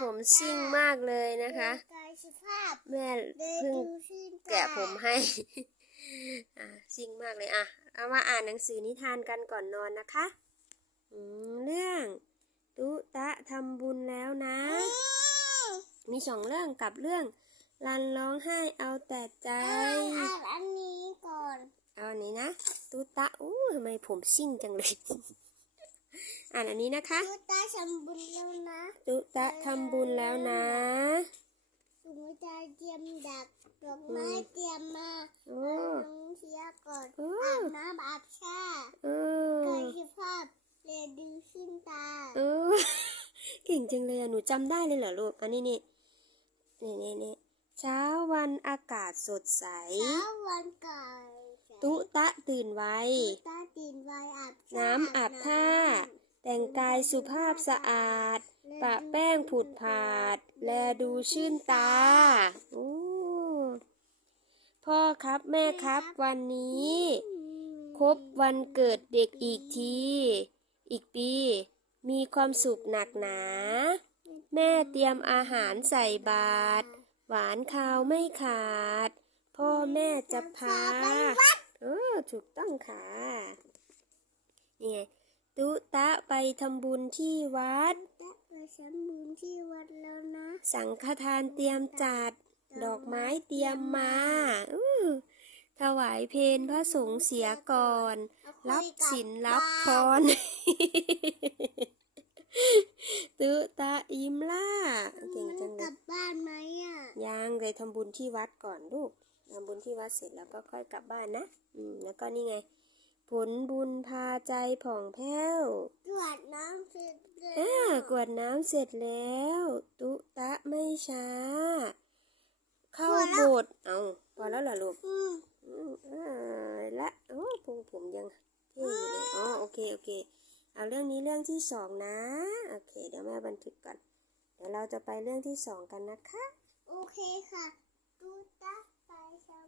ผมซิ่งมากเลยนะคะกายสุภาพแม่เดินเพิ่งดูชื่นตาแกะผมให้อะซิ่งมากเลยอะเอามาอ่านหนังสือนิทานกันก่อนนอนนะคะอืมเรื่องตุตะทำบุญแล้วนะอืมมีสองเรื่องกับเรื่องรันร้องไห้เอาแต่ใจอ่านอันนี้ก่อนเอาอันนี้นะตุตะอู้ทำไมผมซิ่งจังเลย อ่านอันนี้นะคะดูตาทำบุญแล้วนะ ตุตะทำบุญแล้วนะถุงใจเตรียมดักดอกไม้เตรียมมาโอ้ลงเสียก่อนอาบน้ำอาบชาเออกายสุภาพเดินดูชื่นตาเออเก่งจังเลยอะหนูจำได้เลยเหรอลูก อันนี้นี่นี่นี่นี่เช้าวันอากาศสดใส เช้าวันก่อนตุตะตื่นไวตุตาตีนไวอาบชาน้ำอาบท่า แต่งกายสุภาพสะอาด ปะแป้งผุดผาด แลดูชื่นตาโอ้พ่อครับแม่ครับวันนี้ ครบวันเกิดเด็กอีกที อีกปี มีความสุขหนักหนา แม่เตรียมอาหารใส่บาตรหวานข้าวไม่ขาด พ่อแม่จะพาเออถูกต้องค่ะนี่ไง ตุตะไปทำบุญที่วัดตะไปสำบุญที่วัดแล้วนะ สังฆทานเตรียมจัด ดอกไม้เตรียมมาอื้อถวายเพนพระสงฆ์เสียก่อน รับศีลรับพรตุตะยิ้มล่าเก่งจังเลกลัยบบ้านไหมอะยังเลยทำบุญที่วัดก่อนลูกทำบุญที่วัดเสร็จแล้วก็ค่อยกลับบ้านนะ อืม แล้วก็นี่ไง ผลบุญพาใจผ่องแผ้วตรวจน้ำเสร็จแล้อ่าวกวดน้ำเสร็จแล้ว ตุตะไม่ช้า เข้าโบสถ์เอาพอแล้วเหรอลูกอืมอืมอ่าและโอ้พงผมยังเท่อยู่เลยอ๋อโอเคโอเค เอาเรื่องนี้เรื่องที่สองนะ โอเค เดี๋ยวแม่บันทึกก่อน เดี๋ยวเราจะไปเรื่องที่สองกันนะคะ โอเคค่ะตูตาไปสำ